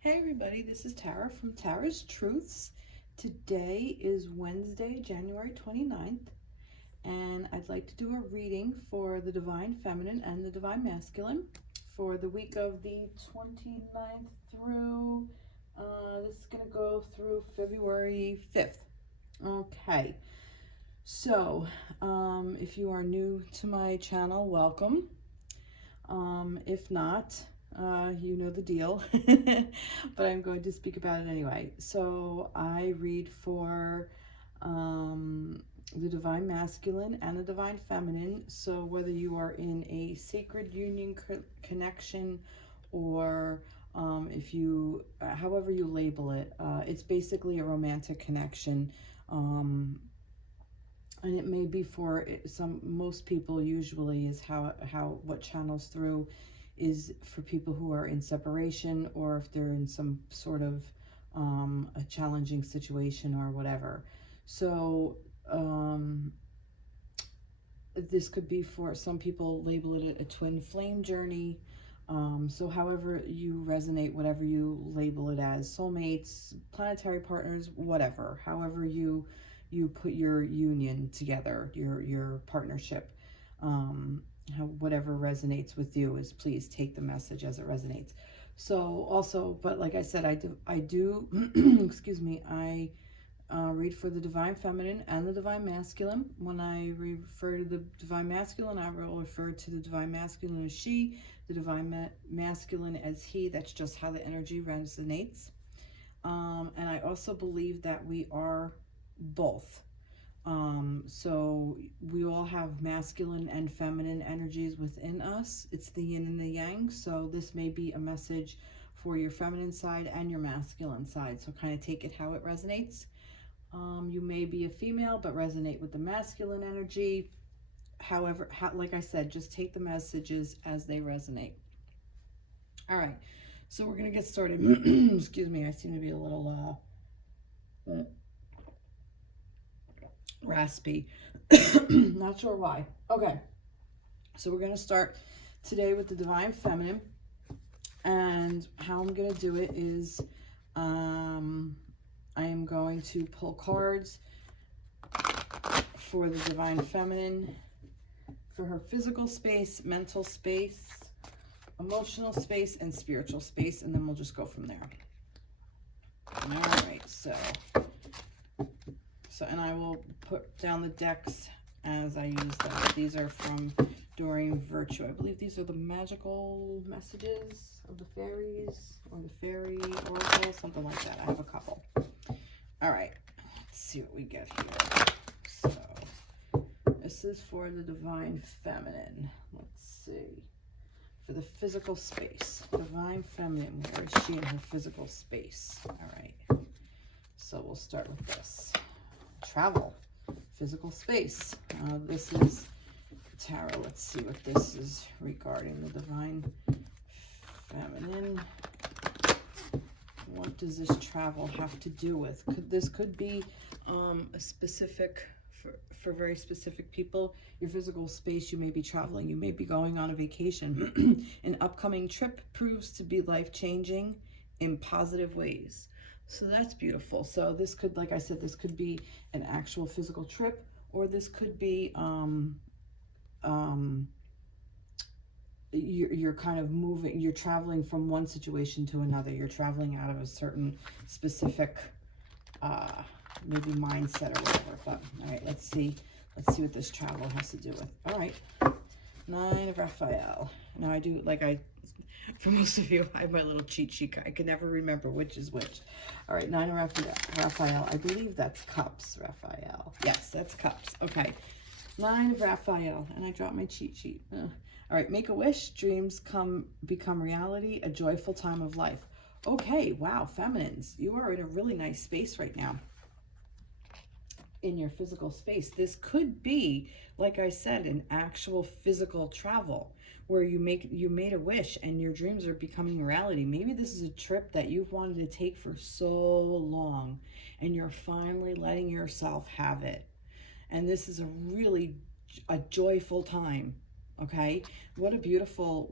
Hey everybody, this is Tara from Tara's Truths. Today is Wednesday, January 29th, and I'd like to do a reading for the Divine Feminine and the Divine Masculine for the week of the 29th through, this is going to go through February 5th. Okay, so if you are new to my channel, welcome. If not, you know the deal, but I'm going to speak about it anyway. So I read for the Divine Masculine and the Divine Feminine. So whether you are in a sacred union connection or if you, however you label it, it's basically a romantic connection. And it may be for most people usually is what channels through is for people who are in separation or if they're in some sort of a challenging situation or whatever. So this could be for some people, label it a twin flame journey. So however you resonate, whatever you label it as, soulmates, planetary partners, whatever, however you put your union together, your partnership, whatever resonates with you, is please take the message as it resonates. So also, but like I said, I do excuse me, I read for the Divine Feminine and the Divine Masculine. When I refer to the Divine Masculine, I will refer to the Divine Masculine as she, the Divine Masculine as he. That's just how the energy resonates. And I also believe that we are both. So we all have masculine and feminine energies within us. It's the yin and the yang. So this may be a message for your feminine side and your masculine side. So kind of take it how it resonates. You may be a female but resonate with the masculine energy. However, like I said, just take the messages as they resonate. All right, so we're gonna get started. Excuse me, I seem to be a little raspy. Not sure why. Okay, so we're gonna start today with the Divine Feminine, and how I'm gonna do it is I am going to pull cards for the Divine Feminine for her physical space, mental space, emotional space, and spiritual space, and then we'll just go from there. All right, so and I will put down the decks as I use them. These are from Doreen Virtue. I believe these are the magical messages of the fairies, or the fairy oracle, something like that. I have a couple. All right, let's see what we get here. So this is for the Divine Feminine. Let's see. For the physical space. Divine Feminine, where is she in her physical space? All right, so we'll start with this. Travel, physical space. This is tarot. Let's see what this is regarding the Divine Feminine. What does this travel have to do with? This could be a specific, for very specific people. Your physical space, you may be traveling. You may be going on a vacation. An upcoming trip proves to be life-changing in positive ways. So that's beautiful. So this could, like I said, this could be an actual physical trip, or this could be you're kind of moving, you're traveling from one situation to another. You're traveling out of a certain specific maybe mindset or whatever. But all right, let's see what this travel has to do with. All right, 9 of Raphael. Now I do, for most of you, I have my little cheat sheet. I can never remember which is which. All right, 9 of Raphael. I believe that's cups, Raphael. Yes, that's cups. Okay, 9 of Raphael. And I dropped my cheat sheet. All right, make a wish. Dreams become reality. A joyful time of life. Okay, wow, feminines. You are in a really nice space right now. In your physical space. This could be, like I said, an actual physical travel where you made a wish and your dreams are becoming reality. Maybe this is a trip that you've wanted to take for so long and you're finally letting yourself have it. And this is a joyful time. Okay, what a beautiful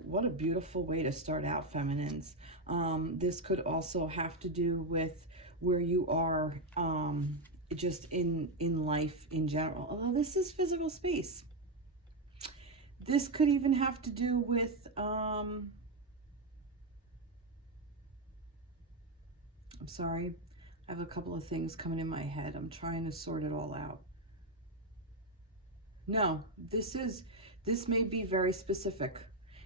way to start out, feminines. This could also have to do with where you are, just in life in general. Although this is physical space, this could even have to do with, I'm sorry, I have a couple of things coming in my head. I'm trying to sort it all out. No, this may be very specific.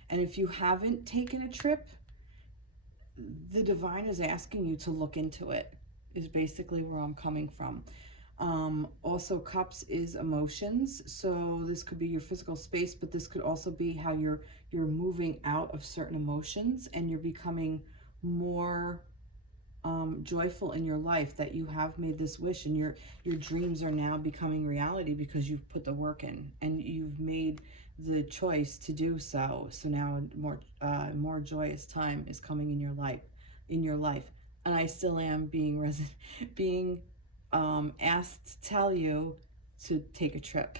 And if you haven't taken a trip, the divine is asking you to look into it, is basically where I'm coming from. Also, cups is emotions, so this could be your physical space, but this could also be how you're moving out of certain emotions and you're becoming more joyful in your life, that you have made this wish and your dreams are now becoming reality because you've put the work in and you've made the choice to do so. So now more joyous time is coming in your life. And I still am being asked to tell you to take a trip.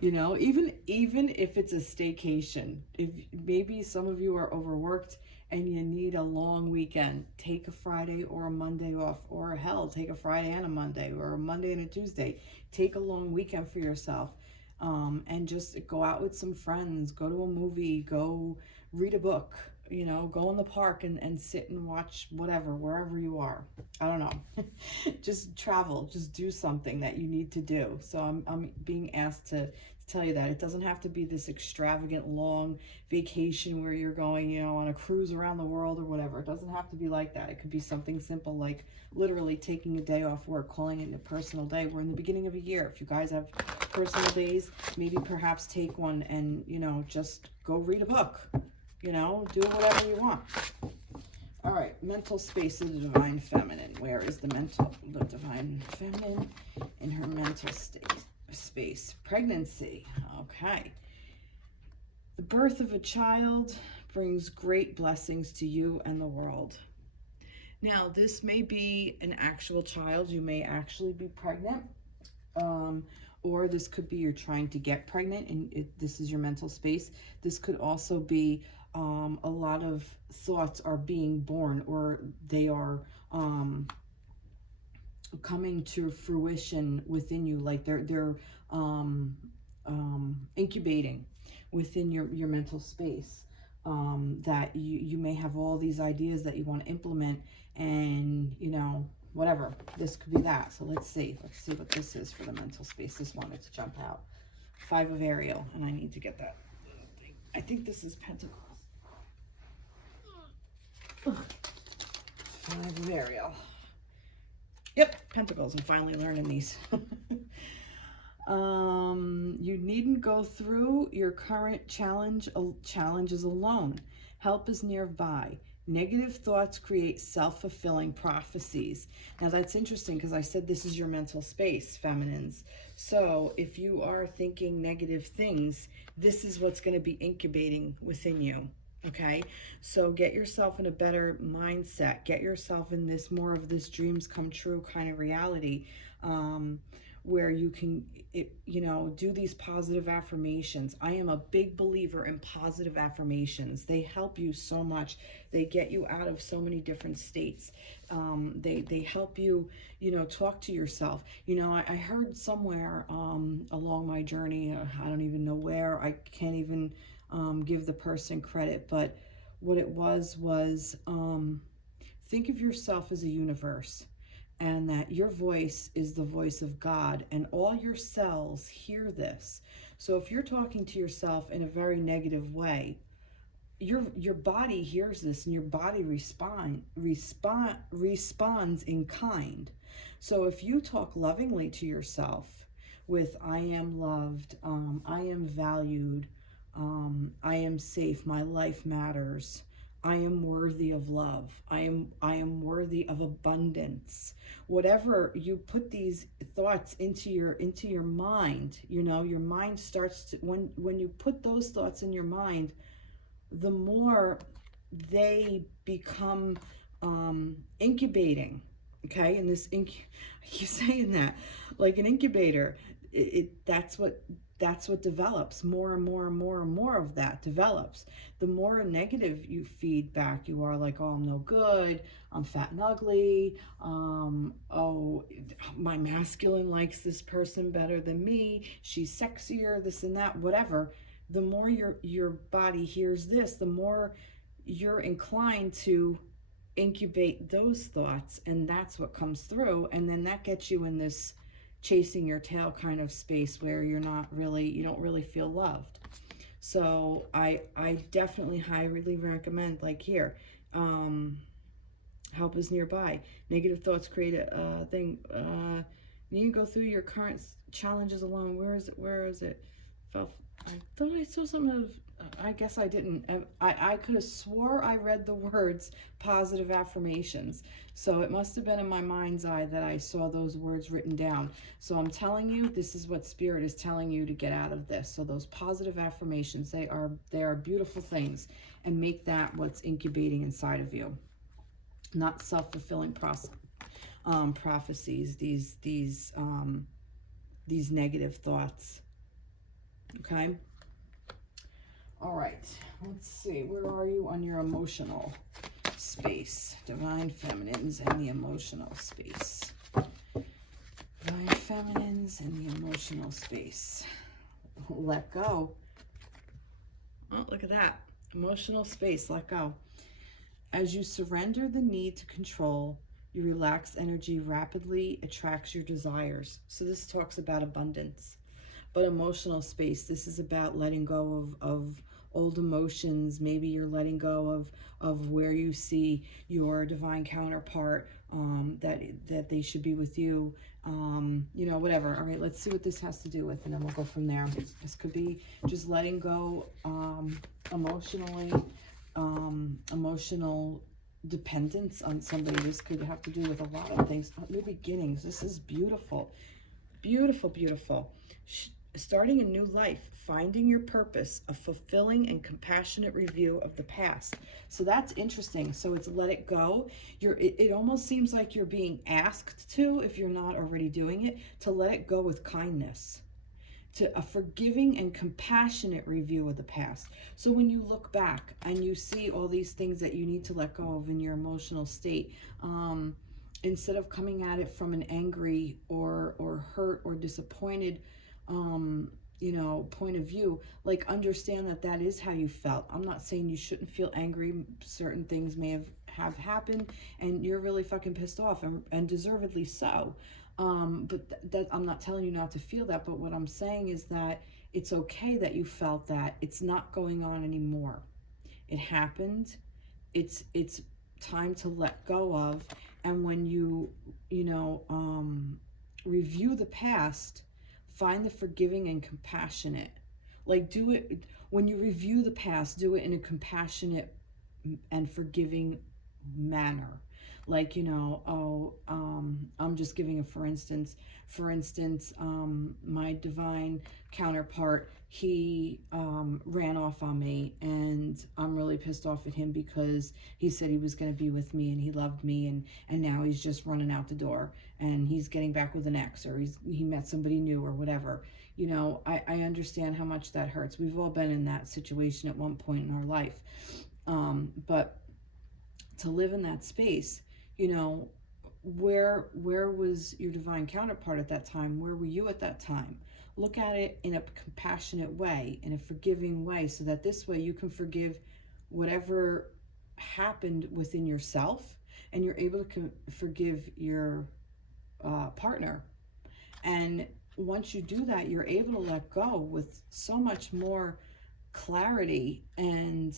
You know, even if it's a staycation, if maybe some of you are overworked and you need a long weekend, take a Friday or a Monday off, or hell, take a Friday and a Monday, or a Monday and a Tuesday. Take a long weekend for yourself, and just go out with some friends, go to a movie, go read a book, you know, go in the park and sit and watch whatever, wherever you are. I don't know. Just travel, just do something that you need to do. So I'm being asked to tell you that it doesn't have to be this extravagant long vacation where you're going, you know, on a cruise around the world or whatever. It doesn't have to be like that. It could be something simple, like literally taking a day off work, calling it a personal day. We're in the beginning of a year. If you guys have personal days, maybe perhaps take one and, you know, just go read a book, you know, do whatever you want. All right, mental space of the divine feminine. Where is the divine feminine in her mental space? Pregnancy. Okay. The birth of a child brings great blessings to you and the world. Now, this may be an actual child. You may actually be pregnant. Or this could be you're trying to get pregnant and this is your mental space. This could also be a lot of thoughts are being born, or they are coming to fruition within you, like they're incubating within your mental space, that you may have all these ideas that you want to implement, and you know, whatever, this could be that. So let's see what this is for the mental space. This wanted to jump out. 5 of Ariel, and I need to get that thing. I think this is Pentacles. 5 of Ariel. Yep, Pentacles. I'm finally learning these. You needn't go through your current challenges alone. Help is nearby. Negative thoughts create self-fulfilling prophecies. Now that's interesting because I said this is your mental space, feminines. So if you are thinking negative things, this is what's going to be incubating within you. Okay, so get yourself in a better mindset. Get yourself in this more of this dreams come true kind of reality, where you can, you know, do these positive affirmations. I am a big believer in positive affirmations. They help you so much. They get you out of so many different states. They help you, you know, talk to yourself. You know, I heard somewhere along my journey, I don't even know where, I can't even give the person credit, but what it was think of yourself as a universe, and that your voice is the voice of God, and all your cells hear this. So if you're talking to yourself in a very negative way, your body hears this, and your body responds in kind. So if you talk lovingly to yourself with I am loved, I am valued, I am safe, my life matters, I am worthy of love, I am worthy of abundance. Whatever you put these thoughts into your mind, you know, your mind starts to, when you put those thoughts in your mind, the more they become incubating. Okay, and this I keep saying that, like an incubator. That's what that's what develops. More and more and more and more of that develops. The more negative you feed back, you are like, oh, I'm no good, I'm fat and ugly, oh, my masculine likes this person better than me, she's sexier, this and that, whatever. The more your body hears this, the more you're inclined to incubate those thoughts, and that's what comes through, and then that gets you in this chasing your tail kind of space where you don't really feel loved. So I definitely highly recommend, like here, help is nearby. Negative thoughts create a thing. You can go through your current challenges alone. Where is it? I thought I saw some of, I guess I didn't. I could have swore I read the words positive affirmations. So it must have been in my mind's eye that I saw those words written down. So I'm telling you, this is what Spirit is telling you to get out of this. So those positive affirmations, they are beautiful things, and make that what's incubating inside of you. Not self-fulfilling prophecies, these negative thoughts. Okay. All right. Let's see. Where are you on your emotional space? Divine Feminines and the emotional space. Divine Feminines and the emotional space. Let go. Oh, look at that. Emotional space. Let go. As you surrender the need to control, your relaxed energy rapidly attracts your desires. So this talks about abundance. But emotional space, this is about letting go of old emotions. Maybe you're letting go of where you see your divine counterpart, that they should be with you, you know, whatever. All right, let's see what this has to do with, and then we'll go from there. This could be just letting go emotionally, emotional dependence on somebody. This could have to do with a lot of things. New beginnings. This is beautiful. Beautiful, beautiful. Starting a new life, finding your purpose, a fulfilling and compassionate review of the past. So that's interesting. So it's let it go. It almost seems like you're being asked to, if you're not already doing it, to let it go with kindness, to a forgiving and compassionate review of the past. So when you look back and you see all these things that you need to let go of in your emotional state, instead of coming at it from an angry or hurt or disappointed you know, point of view, like, understand that is how you felt. I'm not saying you shouldn't feel angry. Certain things may have happened and you're really fucking pissed off, and deservedly so. But that I'm not telling you not to feel that, but what I'm saying is that it's okay that you felt that. It's not going on anymore. It happened. It's time to let go of. And when you review the past, find the forgiving and compassionate. Like, do it, when you review the past, do it in a compassionate and forgiving manner. Like, you know, I'm just giving a for instance, my divine counterpart, he ran off on me, and I'm really pissed off at him because he said he was going to be with me and he loved me, and now he's just running out the door, and he's getting back with an ex, or he met somebody new or whatever. You know, I understand how much that hurts. We've all been in that situation at one point in our life. But to live in that space, you know, where was your divine counterpart at that time? Where were you at that time? Look at it in a compassionate way, in a forgiving way, so that this way you can forgive whatever happened within yourself, and you're able to forgive your partner. And once you do that, you're able to let go with so much more clarity and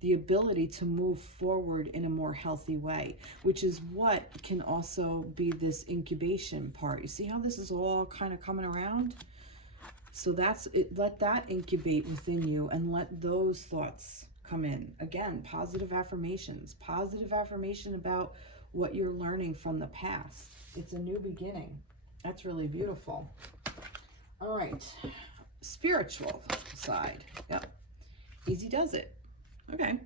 the ability to move forward in a more healthy way, which is what can also be this incubation part. You see how this is all kind of coming around? So that's it. Let that incubate within you, and let those thoughts come in. Again, positive affirmations. Positive affirmation about what you're learning from the past. It's a new beginning. That's really beautiful. All right. Spiritual side. Yep. Easy does it. Okay.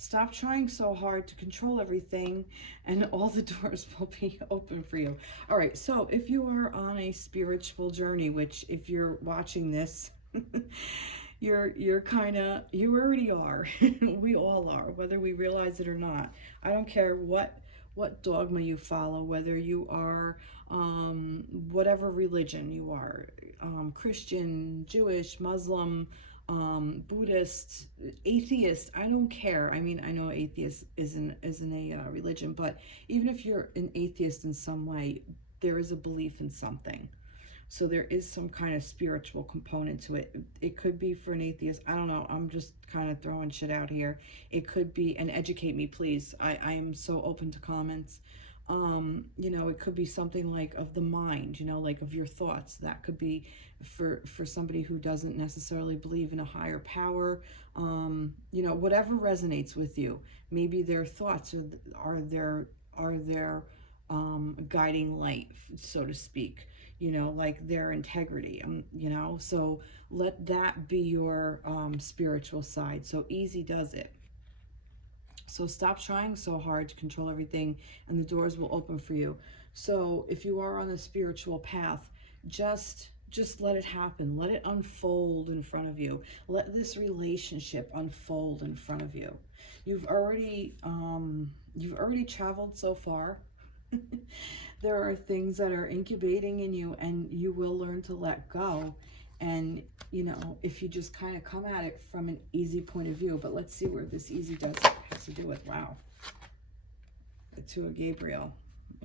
Stop trying so hard to control everything, and all the doors will be open for you. All right, so if you are on a spiritual journey, which if you're watching this, you're kind of, you already are. We all are, whether we realize it or not. I don't care what dogma you follow, whether you are whatever religion you are, Christian, Jewish, Muslim, Buddhist, atheist, I don't care. I mean, I know atheist isn't a religion, but even if you're an atheist in some way, there is a belief in something. So there is some kind of spiritual component to it. It could be for an atheist. I don't know. I'm just kind of throwing shit out here. It could be, and educate me, please. I am so open to comments. You know, it could be something like of the mind, you know, like of your thoughts. That could be for somebody who doesn't necessarily believe in a higher power. You know, whatever resonates with you. Maybe their thoughts are their guiding light, so to speak. You know, like their integrity. You know, so let that be your spiritual side. So easy does it. So stop trying so hard to control everything, and the doors will open for you. So if you are on a spiritual path, just let it happen. Let it unfold in front of you. Let this relationship unfold in front of you. You've already traveled so far. There are things that are incubating in you, and you will learn to let go. And, you know, if you just kind of come at it from an easy point of view. But let's see where this easy has to do with. Wow. The Two of Gabriel.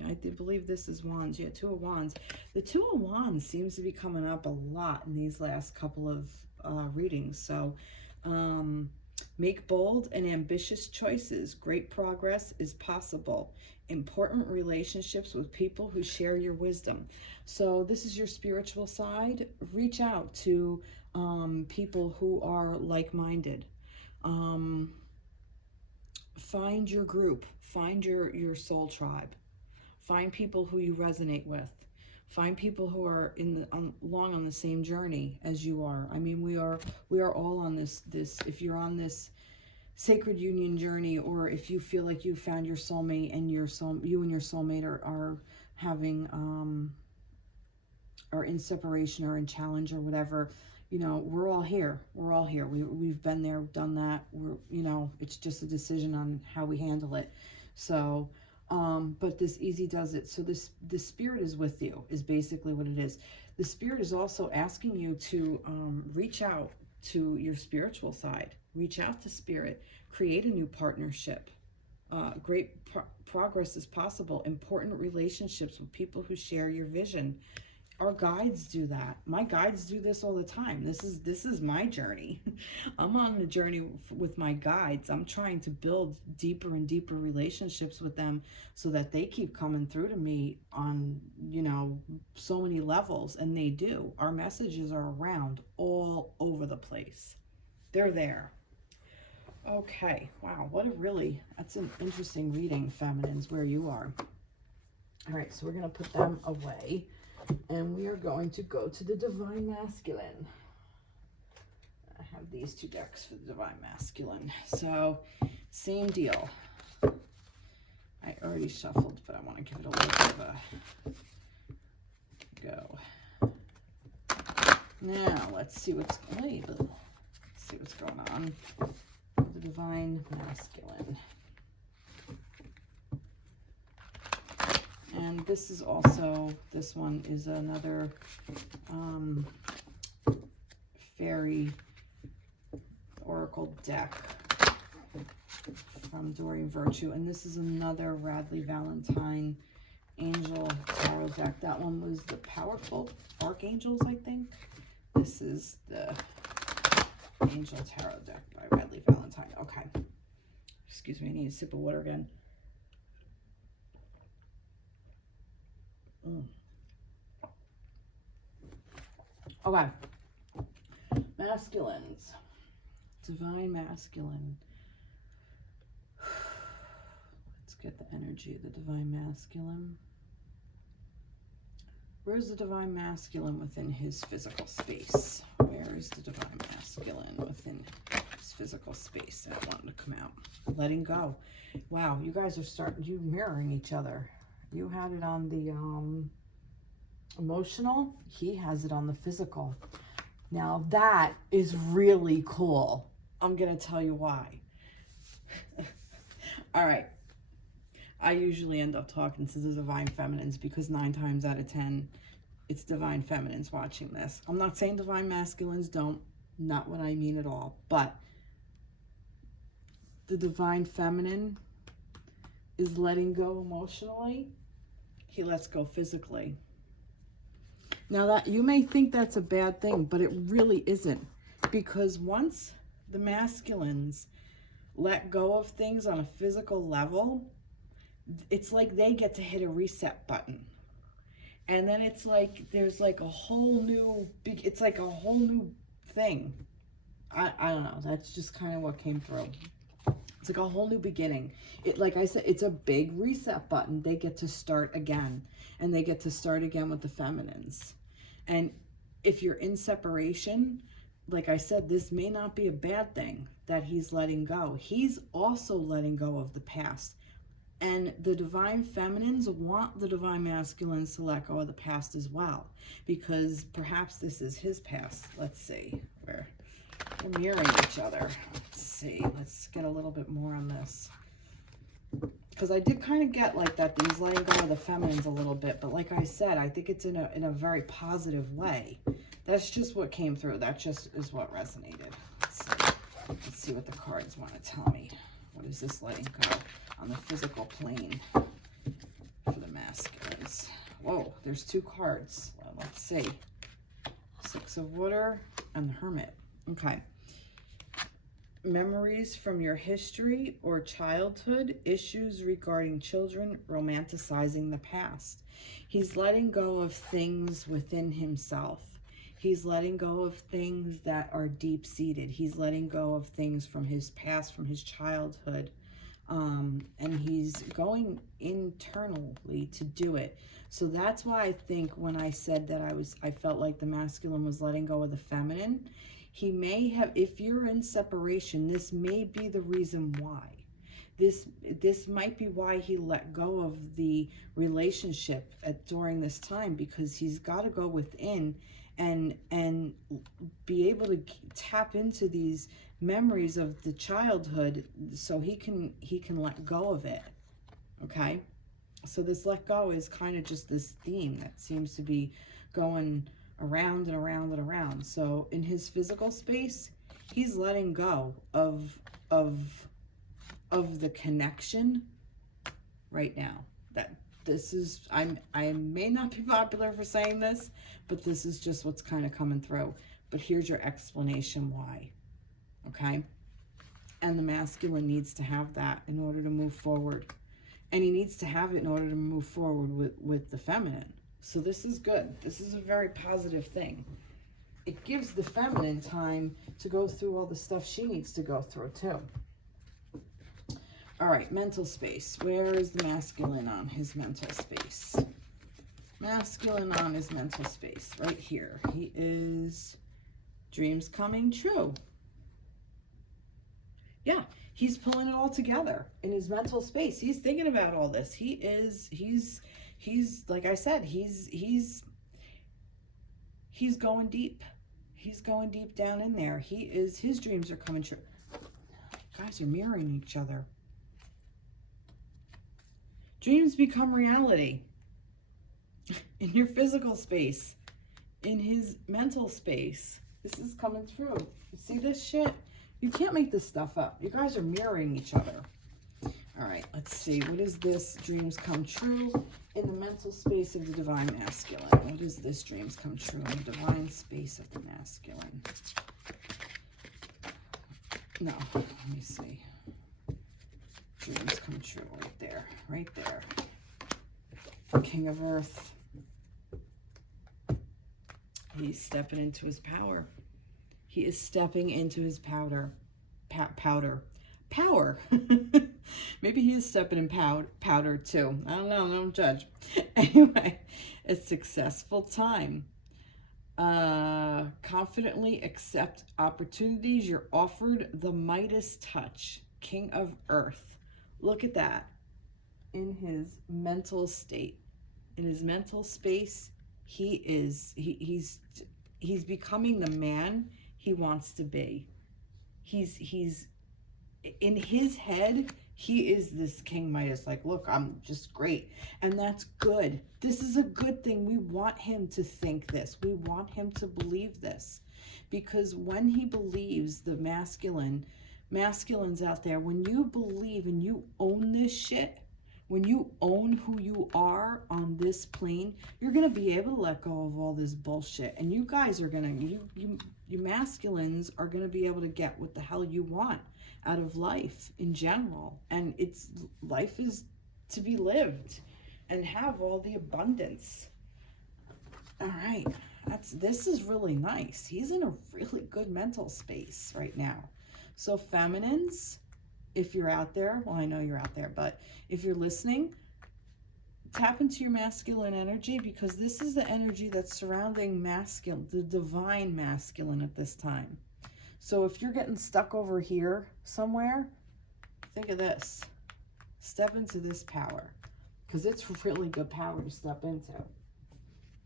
I believe this is Wands. Yeah, Two of Wands. The Two of Wands seems to be coming up a lot in these last couple of readings. So, make bold and ambitious choices. Great progress is possible. Important relationships with people who share your wisdom. So this is your spiritual side. Reach out to people who are like-minded. Find your group. Find your soul tribe. Find people who you resonate with. Find people who are along on the same journey as you are. I mean, we are all on this. If you're on this sacred union journey, or if you feel like you found your soulmate and you and your soulmate are having are in separation or in challenge or whatever, you know, we're all here. We've been there, done that. You know, it's just a decision on how we handle it. So but this easy does it. So the spirit is with you, is basically what it is. The spirit is also asking you to reach out to your spiritual side. Reach out to spirit. Create a new partnership. Great progress is possible. Important relationships with people who share your vision. Our guides do that. My guides do this all the time. This is my journey. I'm on a journey with my guides. I'm trying to build deeper and deeper relationships with them so that they keep coming through to me on, you know, so many levels, and they do. Our messages are around all over the place. They're there. Okay, wow, that's an interesting reading, feminines, where you are. All right, so we're going to put them away, and we are going to go to the Divine Masculine. I have these two decks for the Divine Masculine. So, same deal. I already shuffled, but I want to give it a little bit of a go. Now, let's see what's going on. The Divine Masculine. And this one is another fairy oracle deck from Doreen Virtue. And this is another Radleigh Valentine angel tarot deck. That one was the Powerful Archangels, I think. This is the Angel Tarot deck by Radleigh Valentine. Okay. Excuse me, I need a sip of water again. Okay. Masculines. Divine Masculine. Let's get the energy of the Divine Masculine. Where's the Divine Masculine within his physical space? Where is the Divine Masculine within his physical space that wanted to come out. Letting go. Wow, you guys are you mirroring each other. You had it on the emotional. He has it on the physical. Now that is really cool. I'm going to tell you why. All right. I usually end up talking to the divine feminines because 9 times out of 10, it's divine feminines watching this. I'm not saying divine masculines don't. Not what I mean at all. But the divine feminine is letting go emotionally. He lets go physically. Now that you may think that's a bad thing, but it really isn't. Because once the masculines let go of things on a physical level, it's like they get to hit a reset button. And then it's like there's like a whole new it's like a whole new thing. I don't know. That's just kind of what came through. It's like a whole new beginning. It, like I said, it's a big reset button. They get to start again. And they get to start again with the feminines. And if you're in separation, like I said, this may not be a bad thing that he's letting go. He's also letting go of the past. And the divine feminines want the divine masculines to let go of the past as well. Because perhaps this is his past. Let's see. We're mirroring each other. Let's see. Let's get a little bit more on this. Because I did kind of get like that he's letting go of the feminines a little bit. But like I said, I think it's in a very positive way. That's just what came through. That just is what resonated. Let's see what the cards want to tell me. What is this letting go on the physical plane for the masculines? Whoa, there's 2 cards. Well, let's see. 6 of Water and the Hermit. Okay. Memories from your history or childhood, issues regarding children, romanticizing the past. He's letting go of things within himself. He's letting go of things that are deep-seated. He's letting go of things from his past, from his childhood. And he's going internally to do it. So that's why I think when I said that I felt like the masculine was letting go of the feminine, he may have, if you're in separation, this may be the reason why. This might be why he let go of the relationship during this time, because he's got to go within and be able to tap into these memories of the childhood so he can let go of it. Okay? So this let go is kind of just this theme that seems to be going around and around and around. So in his physical space, he's letting go of the connection right now. That this is, I may not be popular for saying this, but this is just what's kind of coming through. But here's your explanation why. Okay? And the masculine needs to have that in order to move forward. And he needs to have it in order to move forward with the feminine. So this is good. This is a very positive thing. It gives the feminine time to go through all the stuff she needs to go through too. All right, mental space. Where is the masculine on his mental space? Masculine on his mental space, right here. He is dreams coming true. Yeah, he's pulling it all together in his mental space. He's thinking about all this. He's like I said, he's going deep. He's going deep down in there. His dreams are coming true. Guys are mirroring each other. Dreams become reality in your physical space, in his mental space. This is coming through. You see this shit? You can't make this stuff up. You guys are mirroring each other. All right, let's see. What is this? Dreams come true in the mental space of the divine masculine. What is this? Dreams come true in the divine space of the masculine. No, let me see. Dreams come true right there. Right there. King of Earth. He's stepping into his power. He is stepping into his power. Maybe he is stepping in powder too. I don't know. Don't judge. Anyway, a successful time. Confidently accept opportunities you're offered. The Midas touch, King of Earth. Look at that. In his mental state, in his mental space, he's becoming the man he wants to be. He's in his head, he is this King Midas, like, look, I'm just great. And that's good. This is a good thing. We want him to think this. We want him to believe this. Because when he believes, the masculines out there, when you believe and you own this shit, when you own who you are on this plane, you're going to be able to let go of all this bullshit. And you guys are going to, you masculines are going to be able to get what the hell you want out of life in general. And life is to be lived and have all the abundance. All right, this is really nice. He's in a really good mental space right now. So feminines, if you're out there, well, I know you're out there, but if you're listening, tap into your masculine energy, because this is the energy that's surrounding masculine, the divine masculine at this time. So if you're getting stuck over here somewhere, think of this. Step into this power, because it's really good power to step into.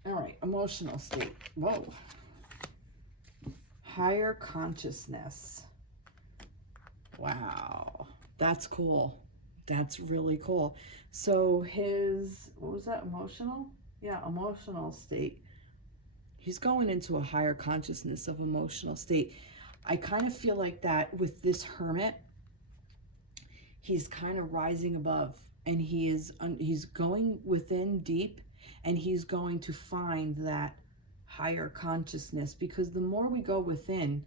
All right, emotional state. Whoa. Higher consciousness. Wow, that's cool. That's really cool. So what was that, emotional? Yeah, emotional state. He's going into a higher consciousness of emotional state. I kind of feel like that with this hermit, he's kind of rising above, and he's going within deep, and he's going to find that higher consciousness, because the more we go within,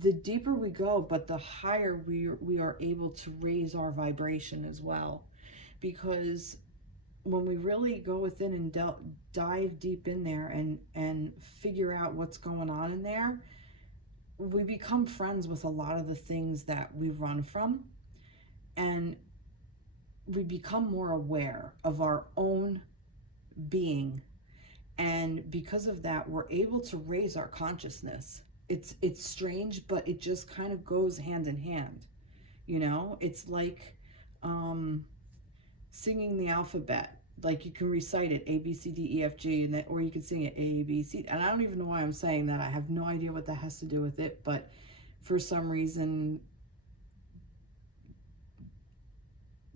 the deeper we go, but the higher we are able to raise our vibration as well. Because when we really go within and dive deep in there and figure out what's going on in there, we become friends with a lot of the things that we run from, and we become more aware of our own being. And because of that, we're able to raise our consciousness. It's strange, but it just kind of goes hand in hand. You know, it's like singing the alphabet. Like, you can recite it, A, B, C, D, E, F, G, or you can sing it A, B, C. And I don't even know why I'm saying that. I have no idea what that has to do with it, but for some reason,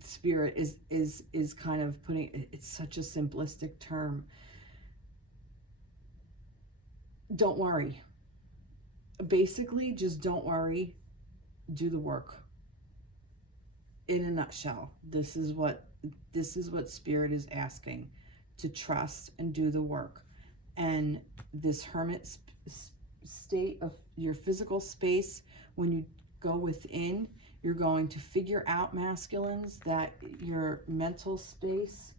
Spirit is kind of putting, it's such a simplistic term. Don't worry. Basically, just don't worry. Do the work. In a nutshell, this is what Spirit is asking, to trust and do the work. And this hermit state of your physical space, when you go within, you're going to figure out, masculines, that your mental space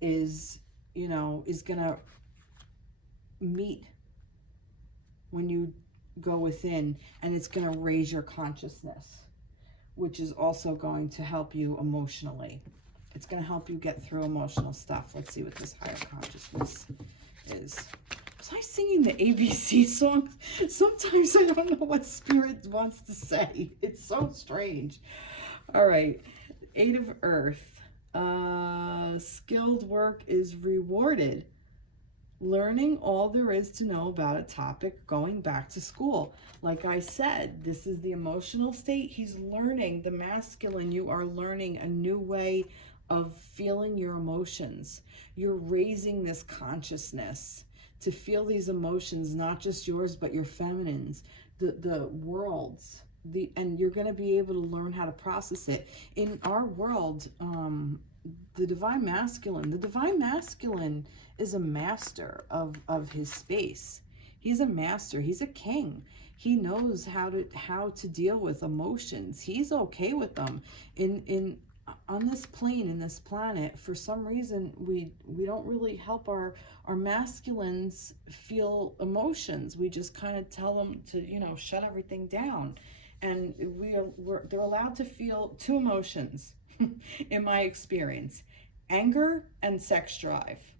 is going to meet when you go within, and it's going to raise your consciousness, which is also going to help you emotionally. It's going to help you get through emotional stuff. Let's see what this higher consciousness is. Was I singing the ABC song? Sometimes I don't know what Spirit wants to say. It's so strange. All right. 8 of Earth. Skilled work is rewarded. Learning all there is to know about a topic, going back to school. Like I said, this is the emotional state. He's learning, the masculine, you are learning a new way of feeling your emotions. You're raising this consciousness to feel these emotions, not just yours, but your feminines, the world's, and you're going to be able to learn how to process it. In our world, the divine masculine is a master of his space. He's a master. He's a king. He knows how to deal with emotions. He's okay with them. On this plane, in this planet, for some reason, we don't really help our masculines feel emotions. We just kind of tell them to, shut everything down. And they're allowed to feel 2 emotions, in my experience: anger and sex drive.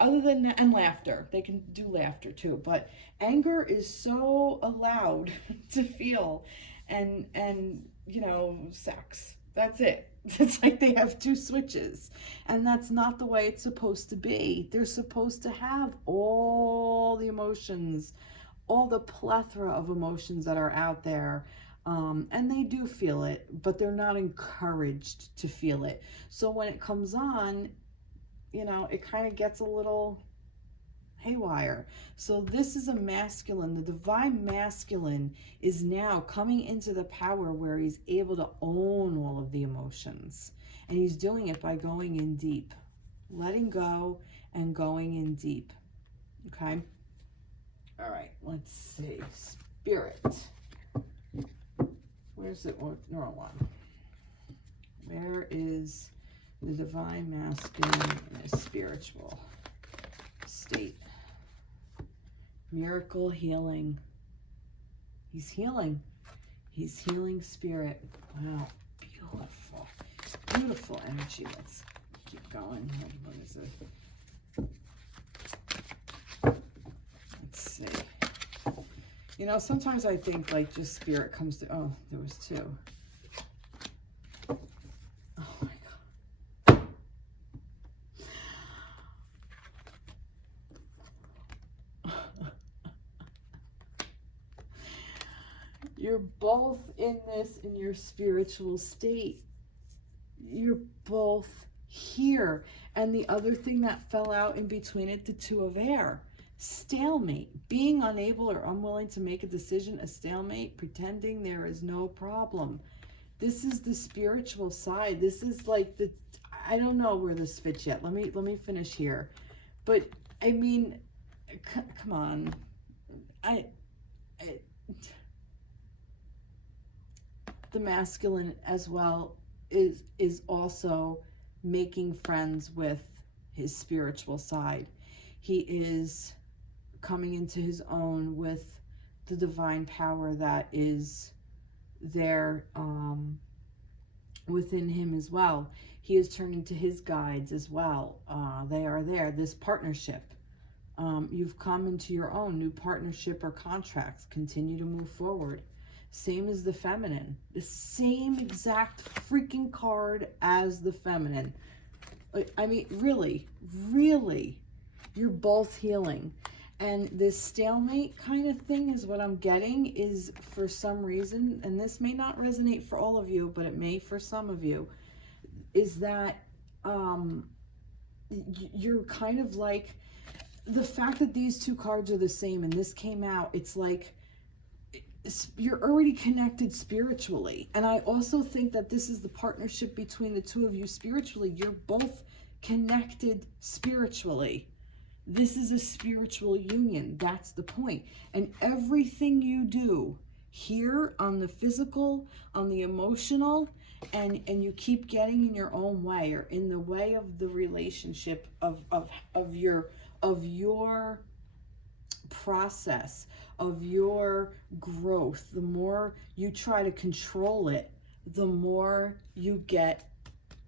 Other than that, and laughter. They can do laughter too. But anger is so allowed to feel. And you know, sex. That's it. It's like they have two switches. And that's not the way it's supposed to be. They're supposed to have all the emotions, all the plethora of emotions that are out there. And they do feel it, but they're not encouraged to feel it. So when it comes on, you know, it kind of gets a little haywire. So this is a masculine. The divine masculine is now coming into the power where he's able to own all of the emotions. And he's doing it by going in deep, letting go and going in deep. Okay? All right, let's see. Spirit. Where's it? No one. Where is the divine masculine in a spiritual state? Miracle healing. He's healing. He's healing spirit. Wow, beautiful. Beautiful energy. Let's keep going. What is it? Let's see. You know, sometimes I think like just spirit comes to, oh, there was two. Oh my God. You're both in this in your spiritual state. You're both here. And the other thing that fell out in between it, the two of air. Stalemate, being unable or unwilling to make a decision, a stalemate, pretending there is no problem. This is the spiritual side. This is like the, I don't know where this fits yet. Let me finish here. But I mean, come on. The masculine as well is also making friends with his spiritual side. He is coming into his own with the divine power that is there within him as well. He is turning to his guides as well. They are there. This partnership. You've come into your own new partnership or contracts. Continue to move forward. Same as the feminine. The same exact freaking card as the feminine. I mean, really, really, you're both healing. And this stalemate kind of thing is what I'm getting is for some reason, and this may not resonate for all of you, but it may for some of you, is that you're kind of like, the fact that these two cards are the same and this came out, it's like you're already connected spiritually. And I also think that this is the partnership between the two of you spiritually. You're both connected spiritually. This is a spiritual union. That's the point. And everything you do here on the physical, on the emotional, and you keep getting in your own way or in the way of the relationship of your process, of your growth. The more you try to control it, the more you get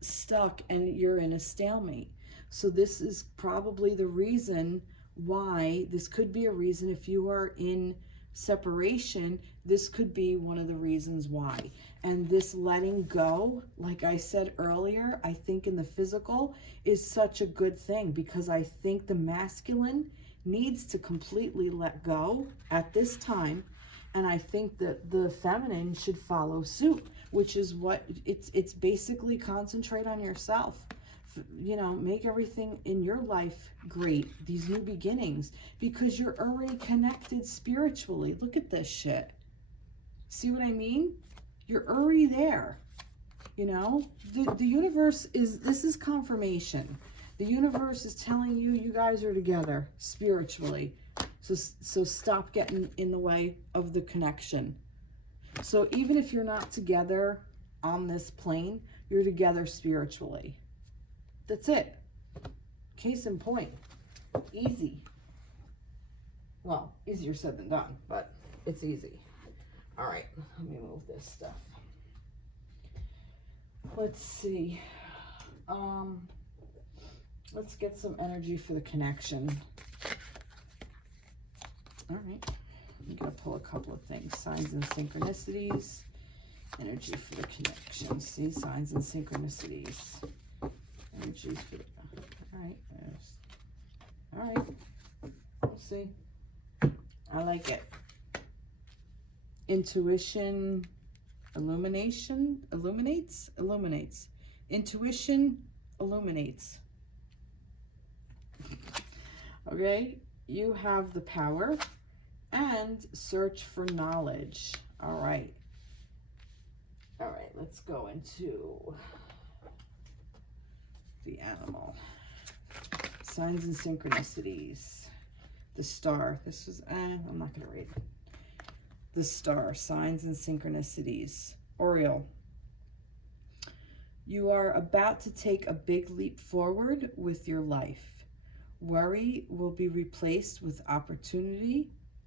stuck and you're in a stalemate. So this is probably the reason why, this could be a reason if you are in separation, this could be one of the reasons why. And this letting go, like I said earlier, I think in the physical is such a good thing, because I think the masculine needs to completely let go at this time. And I think that the feminine should follow suit, which is what it's basically concentrate on yourself. You know, make everything in your life great, these new beginnings, because you're already connected spiritually. Look at this shit. See what I mean? You're already there. You know, the universe is, this is confirmation. The universe is telling you, you guys are together spiritually. So stop getting in the way of the connection. So even if you're not together on this plane, you're together spiritually. That's it. Case in point. Easy. Well, easier said than done, but it's easy. All right, let me move this stuff. Let's see. Let's get some energy for the connection. All right. I'm going to pull a couple of things. Signs and synchronicities. Energy for the connection. See, signs and synchronicities. Energy for the... All right. All right. We'll see. I like it. Intuition, illuminates. Intuition illuminates. Okay, you have the power and search for knowledge. All right. All right, let's go into the animal. Signs and synchronicities. The star. This was, I'm not going to read it. The star. Signs and synchronicities. Oriole. You are about to take a big leap forward with your life. Worry will be replaced with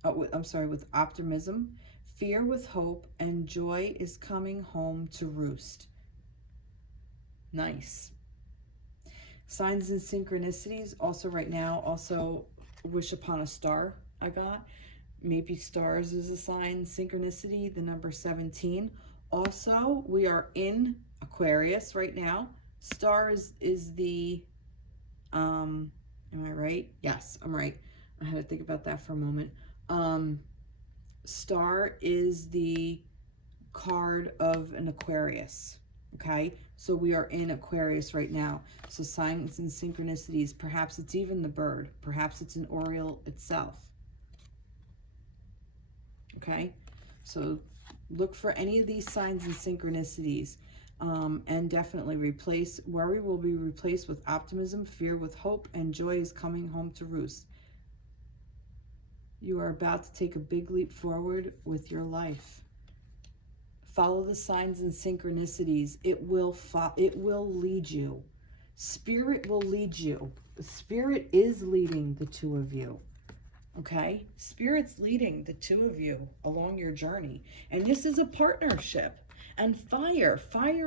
with optimism. Fear with hope, and joy is coming home to roost. Nice. Signs and synchronicities. Also right now, also wish upon a star I got. Maybe stars is a sign. Synchronicity, the number 17. Also, we are in Aquarius right now. Stars is the, am I right? Yes, I'm right. I had to think about that for a moment. Star is the card of an Aquarius, okay? So we are in Aquarius right now. So signs and synchronicities, perhaps it's even the bird. Perhaps it's an Oriole itself, okay? So look for any of these signs and synchronicities, and definitely worry will be replaced with optimism, fear with hope, and joy is coming home to roost. You are about to take a big leap forward with your life. Follow the signs and synchronicities. It will lead you. Spirit will lead you. Spirit is leading the two of you. Okay? Spirit's leading the two of you along your journey. And this is a partnership. And fire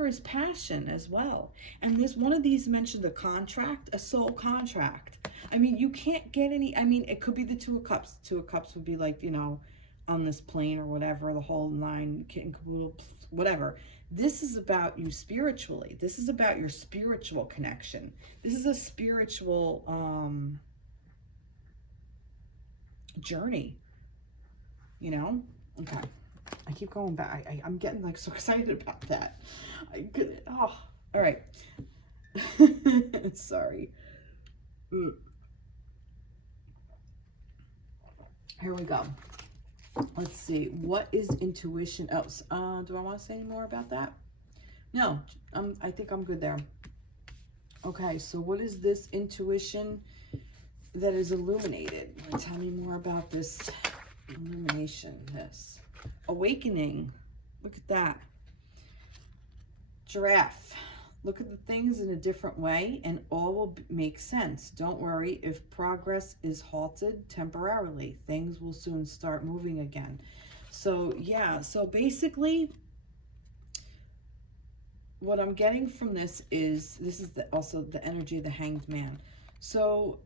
is passion as well. And this one of these mentioned a contract, a soul contract. I mean, you can't get any, I mean, it could be the Two of Cups. Two of Cups would be like, you know, on this plane or whatever, the whole nine, kit and caboodle, whatever. This is about you spiritually. This is about your spiritual connection. This is a spiritual journey, you know? Okay. I keep going back. I'm getting like so excited about that. All right. Sorry. Here we go. Let's see. What is intuition? Oh, do I want to say any more about that? No, I think I'm good there. Okay, so what is this intuition that is illuminated? Tell me more about this illumination, this awakening. Look at that. Giraffe. Look at the things in a different way and all will make sense. Don't worry if progress is halted temporarily. Things will soon start moving again. So yeah, so basically what I'm getting from this is also the energy of the Hanged Man. So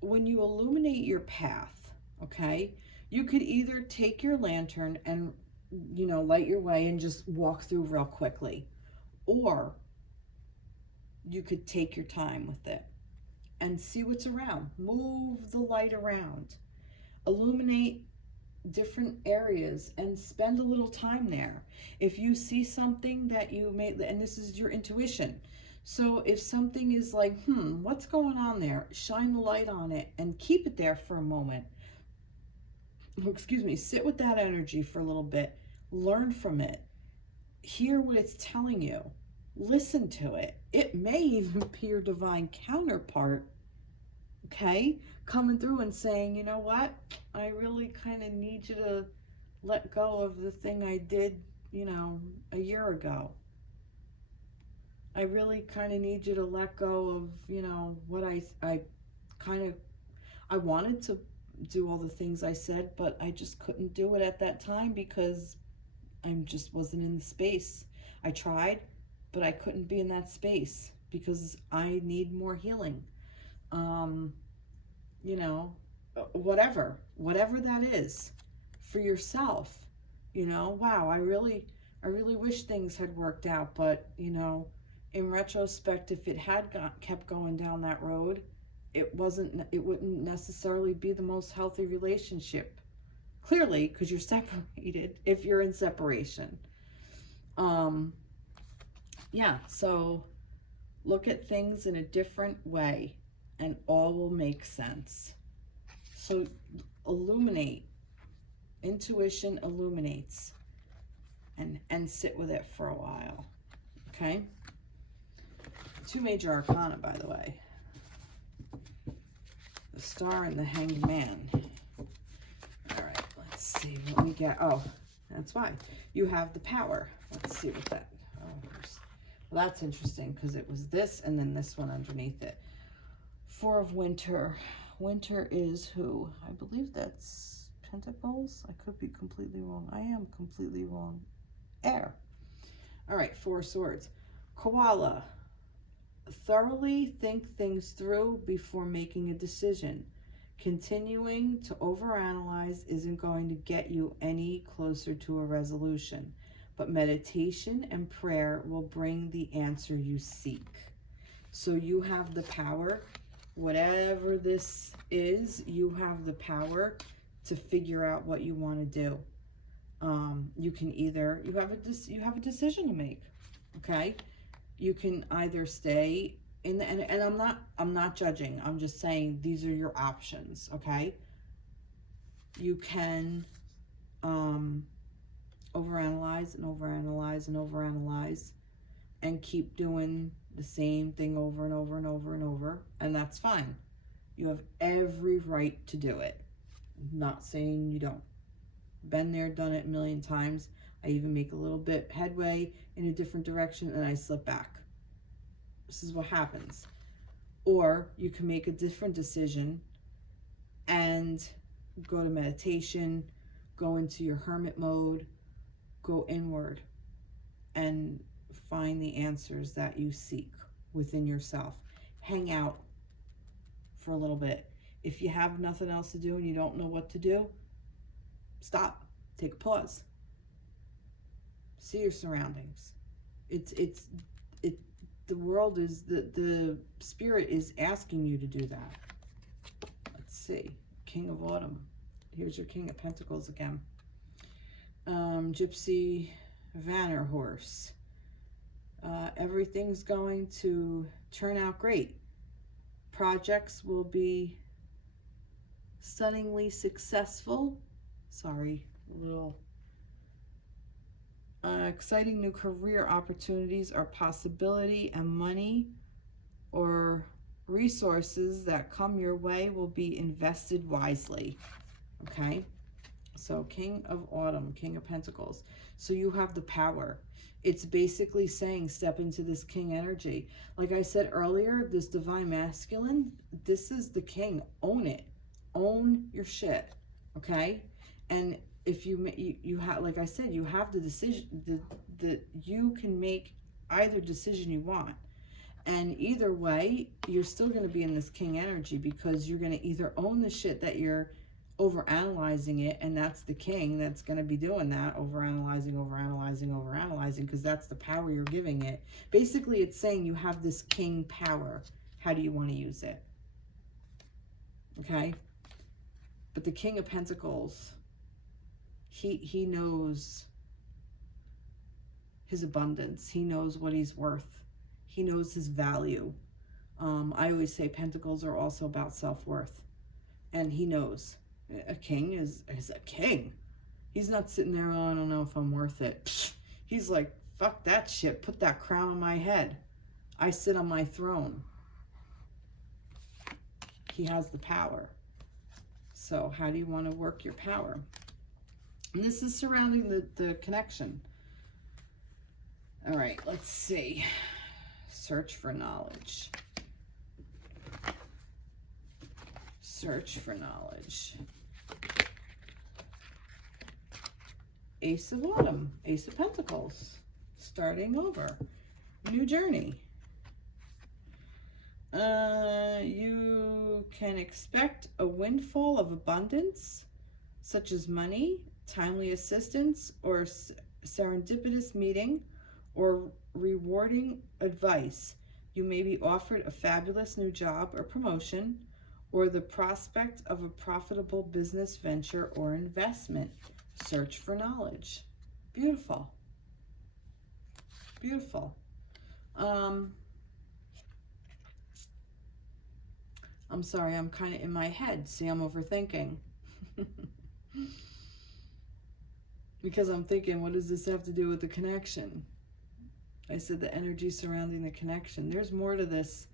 when you illuminate your path, okay, you could either take your lantern and, you know, light your way and just walk through real quickly. Or you could take your time with it and see what's around. Move the light around. Illuminate different areas and spend a little time there. If you see something that you may, and this is your intuition. So if something is like, what's going on there? Shine the light on it and keep it there for a moment. Excuse me, sit with that energy for a little bit. Learn from it. Hear what it's telling you. Listen to it. It may even be your divine counterpart, okay? Coming through and saying, you know what? I really kind of need you to let go of the thing I did, you know, a year ago. I really kind of need you to let go of, you know, what I wanted to do all the things I said, but I just couldn't do it at that time because I just wasn't in the space. I tried, but I couldn't be in that space. because I need more healing. You know, whatever that is for yourself. You know, wow, I really wish things had worked out, but you know, in retrospect, if it had kept going down that road, it wouldn't necessarily be the most healthy relationship. Clearly, because you're separated, if you're in separation. Yeah, so look at things in a different way and all will make sense. So illuminate. Intuition illuminates, and sit with it for a while. Okay? 2 major arcana, by the way. The Star and the Hanged Man. All right, let's see what we get. Oh, that's why. You have the Power. Let's see what that... well, that's interesting because it was this and then this one underneath it. 4 of Winter. Winter is who? I believe that's Pentacles. I could be completely wrong. I am completely wrong. Air. All right, 4 Swords. Koala. Thoroughly think things through before making a decision. Continuing to overanalyze isn't going to get you any closer to a resolution, but meditation and prayer will bring the answer you seek. So you have the power. Whatever this is, you have the power to figure out what you want to do. You can either, you have a decision to make, okay? You can either stay in the, and I'm not judging. I'm just saying these are your options, okay? You can overanalyze and overanalyze and overanalyze and keep doing the same thing over and over and over and over, and that's fine. You have every right to do it. I'm not saying you don't. Been there, done it a million times. I even make a little bit headway in a different direction and I slip back. This is what happens. Or you can make a different decision and go to meditation, go into your hermit mode, go inward and find the answers that you seek within yourself. Hang out for a little bit. If you have nothing else to do and you don't know what to do, stop. Take a pause. See your surroundings. The world is, the spirit is asking you to do that. Let's see. King of Autumn. Here's your King of Pentacles again. Gypsy Vanner horse. Everything's going to turn out great. Projects will be stunningly successful. Sorry, a little. Exciting new career opportunities or possibility, and money or resources that come your way will be invested wisely. Okay? So King of Autumn, King of Pentacles. So you have the power. It's basically saying step into this king energy. Like I said earlier, this divine masculine, this is the king. Own it. Own your shit. Okay? And if you have, like I said, you have the decision that you can make either decision you want. And either way, you're still going to be in this king energy because you're going to either own the shit that you're overanalyzing it, and that's the king that's going to be doing that, overanalyzing, because that's the power you're giving it. Basically, it's saying you have this king power. How do you want to use it? Okay? But the King of Pentacles, he knows his abundance. He knows what he's worth. He knows his value. I always say Pentacles are also about self-worth. And he knows. A king is a king. He's not sitting there, oh, I don't know if I'm worth it. Psh, he's like, fuck that shit. Put that crown on my head. I sit on my throne. He has the power. So how do you want to work your power? And this is surrounding the connection. All right, let's see. Search for knowledge. Search for knowledge. Ace of Autumn, Ace of Pentacles, starting over, new journey. You can expect a windfall of abundance, such as money, timely assistance, or serendipitous meeting, or rewarding advice. You may be offered a fabulous new job or promotion, or the prospect of a profitable business venture or investment. Search for knowledge. Beautiful. Beautiful. I'm sorry, I'm kind of in my head. See, I'm overthinking. Because I'm thinking, what does this have to do with the connection? I said the energy surrounding the connection. There's more to this.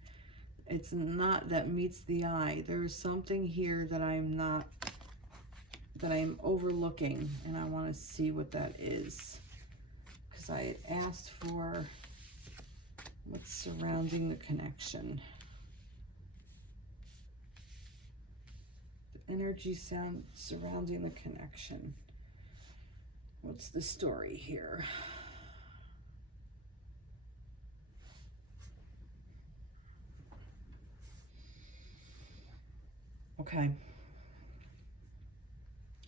It's not that meets the eye. There's something here that I'm overlooking, and I want to see what that is. Because I asked for what's surrounding the connection. The energy sound surrounding the connection. What's the story here? Okay.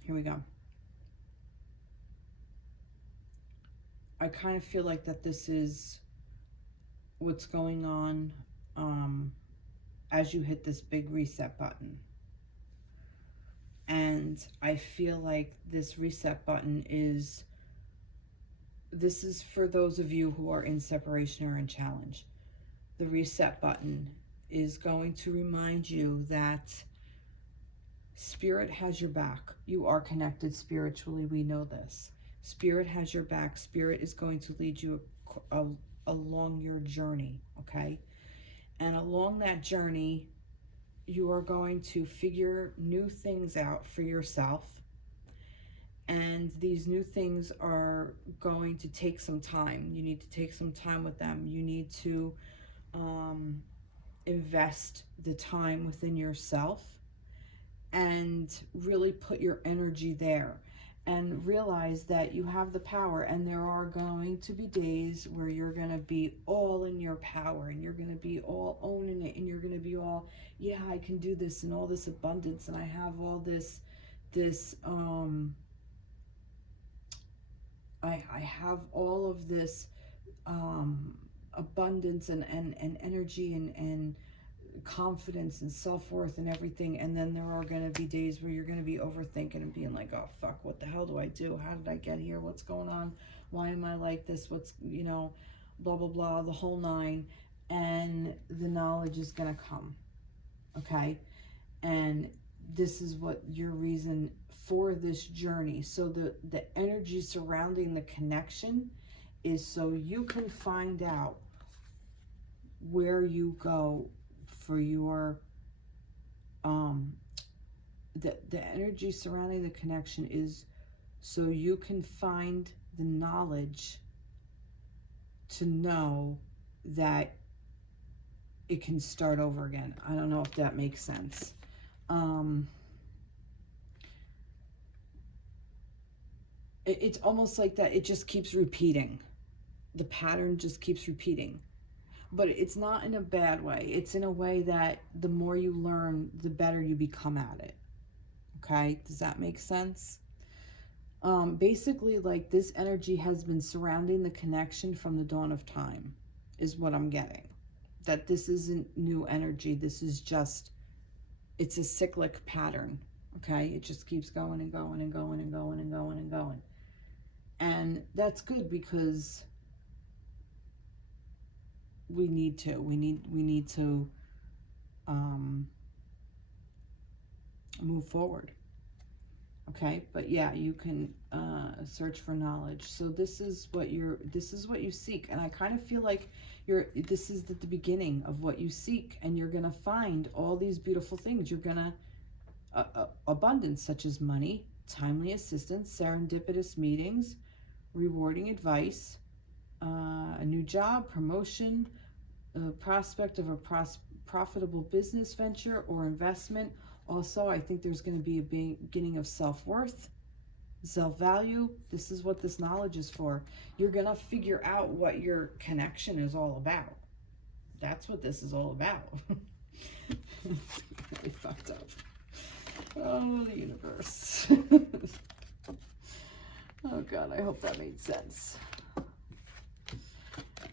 Here we go. I kind of feel like that this is what's going on as you hit this big reset button. And I feel like this reset button this is for those of you who are in separation or in challenge. The reset button is going to remind you that Spirit has your back. You are connected spiritually. We know this. Spirit has your back. Spirit is going to lead you along your journey, okay? And along that journey, you are going to figure new things out for yourself. And these new things are going to take some time. You need to take some time with them. You need to invest the time within yourself and really put your energy there. And realize that you have the power, and there are going to be days where you're going to be all in your power, and you're going to be all owning it, and you're going to be all, yeah, I can do this, and all this abundance, and I have all this I have all of this abundance and energy and confidence and self-worth and everything. And then there are going to be days where you're going to be overthinking and being like, oh fuck, what the hell do I do? How did I get here? What's going on? Why am I like this? What's, blah blah blah, the whole nine. And the knowledge is going to come, okay? And this is what your reason for this journey. So the energy surrounding the connection is so you can find out where you go for your the energy surrounding the connection is so you can find the knowledge to know that it can start over again. I don't know if that makes sense. It's almost like that it just keeps repeating. The pattern just keeps repeating. But it's not in a bad way. It's in a way that the more you learn, the better you become at it. Okay? Does that make sense? Basically, like, this energy has been surrounding the connection from the dawn of time, is what I'm getting. That this isn't new energy. This is just, it's a cyclic pattern. Okay? It just keeps going and going and going and going and going and going. And that's good because we need to move forward. Okay, but yeah, you can search for knowledge. So this is what you seek, and I kind of feel like this is the beginning of what you seek, and you're gonna find all these beautiful things. You're gonna abundance, such as money, timely assistance, serendipitous meetings, rewarding advice, a new job, promotion, prospect of a profitable business venture or investment. Also, I think there's going to be a beginning of self-worth, self-value. This is what this knowledge is for. You're going to figure out what your connection is all about. that's what this is all about. Really fucked up. Oh, the universe. Oh God, I hope that made sense.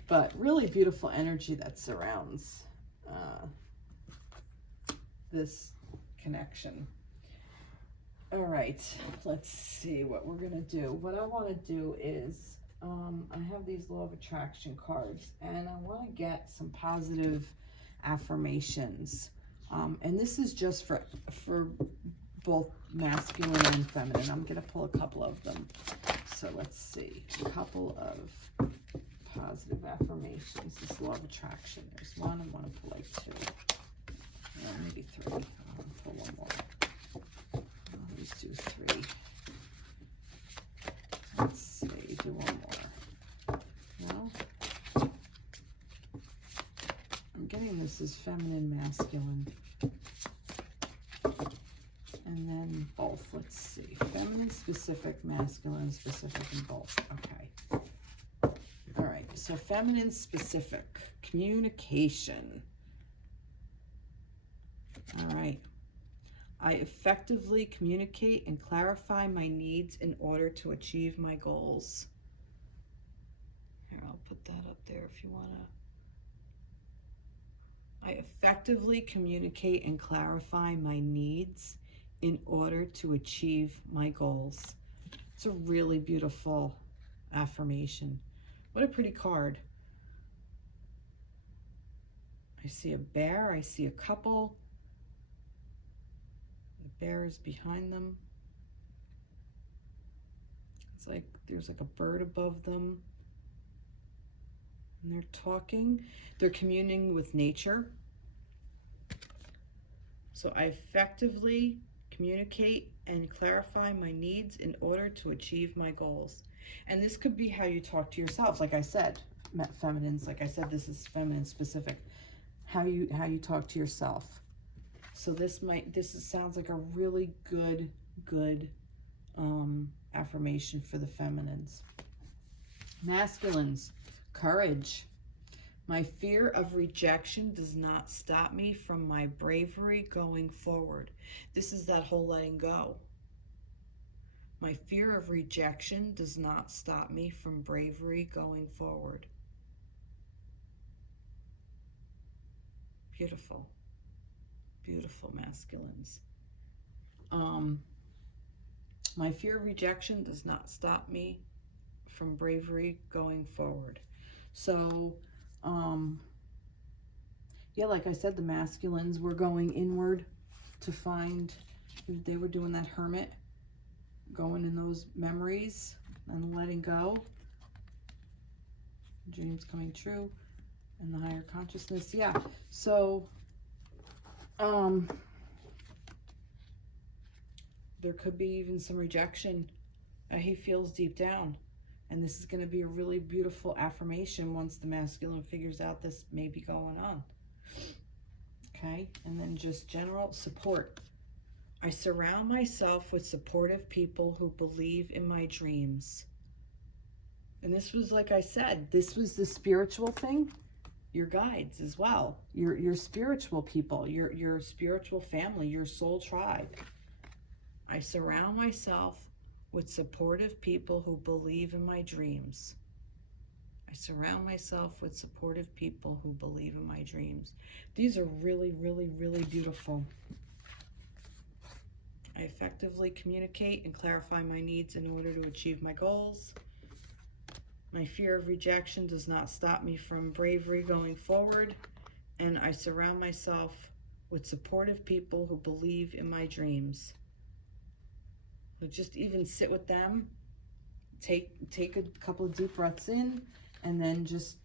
But really beautiful energy that surrounds this connection. All right, let's see what we're gonna do. What I want to do is, I have these law of attraction cards, and I want to get some positive affirmations. And this is just for both masculine and feminine. I'm gonna pull a couple of them. So let's see, a couple of positive affirmations. This law of attraction. There's one. I want to pull like two. No, maybe three. I want to pull one more. Let's do three. Let's see. Do one more. No. I'm getting this as feminine, masculine. And then both. Let's see. Feminine specific, masculine specific, and both. Okay. All right. So feminine specific. Communication. All right. I effectively communicate and clarify my needs in order to achieve my goals. Here, I'll put that up there if you want to. I effectively communicate and clarify my needs in order to achieve my goals. It's a really beautiful affirmation. What a pretty card. I see a bear. I see a couple. The bear is behind them. It's like there's like a bird above them. And they're talking. They're communing with nature. So I effectively communicate and clarify my needs in order to achieve my goals. And this could be how you talk to yourselves. Like I said, feminines, like I said, this is feminine specific. How you talk to yourself. So this sounds like a really good affirmation for the feminines. Masculines, courage. My fear of rejection does not stop me from my bravery going forward. This is that whole letting go. My fear of rejection does not stop me from bravery going forward. Beautiful. Beautiful masculines. My fear of rejection does not stop me from bravery going forward. So, yeah, like I said, the masculines were going inward to find, they were doing that hermit, going in those memories and letting go. Dreams coming true and the higher consciousness. Yeah, so there could be even some rejection he feels deep down. And this is going to be a really beautiful affirmation once the masculine figures out this may be going on. Okay, and then just general support. I surround myself with supportive people who believe in my dreams. And this was, like I said, this was the spiritual thing. Your guides as well. Your spiritual people, your spiritual family, your soul tribe. I surround myself with supportive people who believe in my dreams. I surround myself with supportive people who believe in my dreams. These are really, really, really beautiful. I effectively communicate and clarify my needs in order to achieve my goals. My fear of rejection does not stop me from bravery going forward. And I surround myself with supportive people who believe in my dreams. So just even sit with them, take a couple of deep breaths in, and then just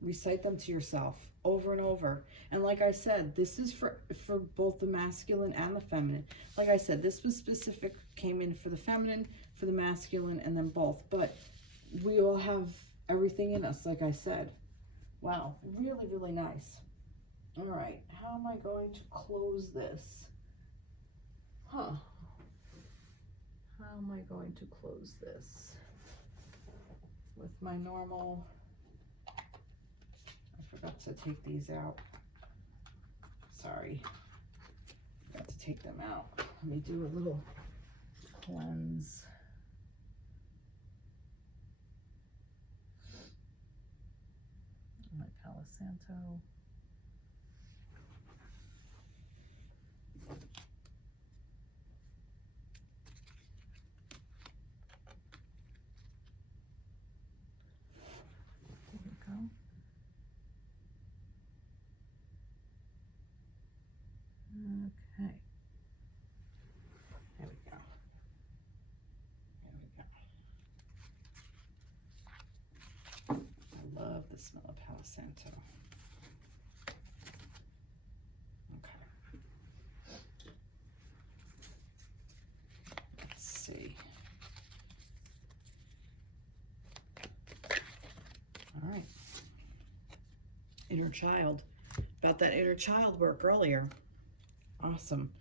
recite them to yourself over and over. And like I said, this is for both the masculine and the feminine. Like I said, this was specific, came in for the feminine, for the masculine, and then both. But we all have everything in us, like I said. Wow, really, really nice. All right, how am I going to close this? How am I going to close this? With my normal, I forgot to take these out. Sorry, got to take them out. Let me do a little cleanse. My Palo Santo. There we go. Okay. There we go. There we go. I love the smell of Palo Santo. Okay. Let's see. All right. Inner child. About that inner child work earlier. Awesome.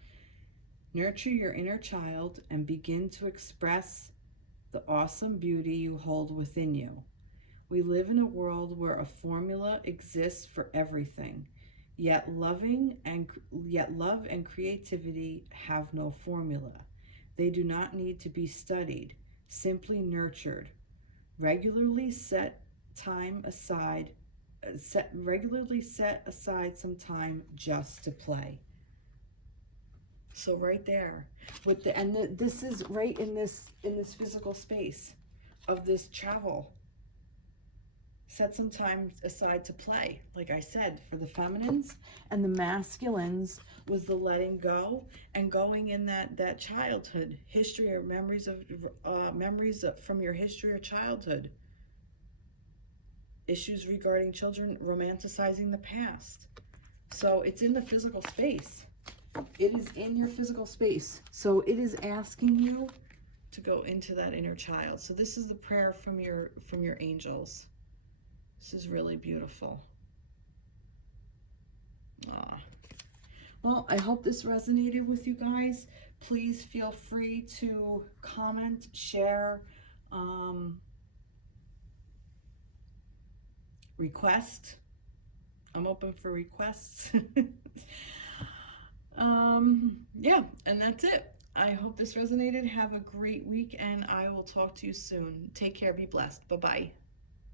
Nurture your inner child and begin to express the awesome beauty you hold within you. We live in a world where a formula exists for everything, yet love and creativity have no formula. They do not need to be studied, simply nurtured. Regularly set aside some time just to play. So right there with this is right in this physical space of this travel. Set some time aside to play. Like I said, for the feminines, and the masculines was the letting go and going in that childhood history or memories from your history or childhood. Issues regarding children, romanticizing the past. So it's in the physical space. It is in your physical space. So it is asking you to go into that inner child. So this is the prayer from your angels. This is really beautiful. Well, I hope this resonated with you guys. Please feel free to comment, share, request. I'm open for requests. Yeah, and that's it. I hope this resonated. Have a great week, and I will talk to you soon. Take care. Be blessed. Bye-bye.